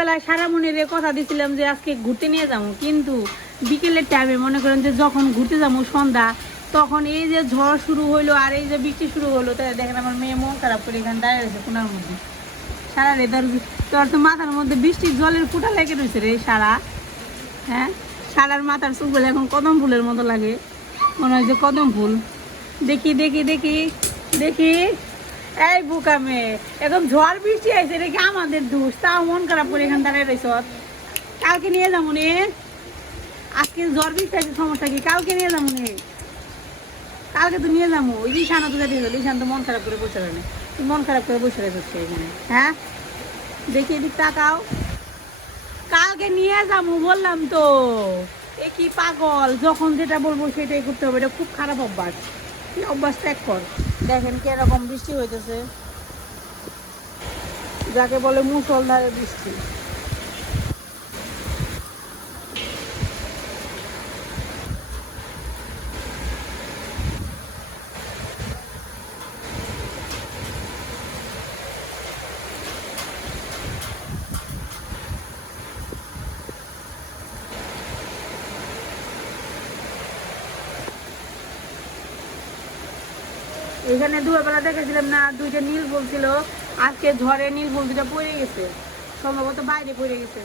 সকালবেলায় সারামণির কথা দিছিলাম যে আজকে ঘুরতে নিয়ে যাবো, কিন্তু বিকেলের টাইমে মনে করেন যে যখন ঘুরতে যাবো সন্ধ্যা, তখন এই যে ঝড় শুরু হইলো আর এই যে বৃষ্টি শুরু হলো, তাই দেখেন আমার মেয়ে মন খারাপ করে এখানে দাঁড়িয়ে রয়েছে কোনার মধ্যে। সারা রে তোর তো মাথার মধ্যে বৃষ্টির জলের ফুটা লেগে রয়েছে রে সারা। হ্যাঁ, সারার মাথার চুলগুলো এখন কদম ফুলের মতো লাগে, মনে হয় যে কদম ফুল। দেখি দেখি দেখি দেখি, এই বুকা মেয়ে, এখন ঝড় বৃষ্টি আইছে, এটা কি আমাদের দোষ? তাও মন খারাপ করে এখানে দাঁড়ায় রয়েছ। কালকে নিয়ে যাবো নে, আজকে ঝড় বৃষ্টি আছে, সমস্যা কি? কালকে নিয়ে যাবো নে, কালকে তো নিয়ে যাবো। ওই ঈশান তো দিয়ে গেল, ঈশান তো মন খারাপ করে বসে রয়ে, মন খারাপ করে বসে রয়েছে এখানে। হ্যাঁ, দেখি এদিক তাকাও, কালকে নিয়ে যাবো বললাম তো। এ কি পাগল, যখন যেটা বলবো সেটাই করতে হবে, এটা খুব খারাপ অভ্যাস। কি অভ্যাস ত্যাগ কর। দেখেন কিরকম বৃষ্টি হইতেছে, যাকে বলে মুষলধারে বৃষ্টি। এখানে দুপুরবেলা দেখেছিলাম না, দুইটা নীল বলছিল, আজকে ঝড়ে নীল বল দুটা পড়ে গেছে, সম্ভবত বাইরে পড়ে গেছে।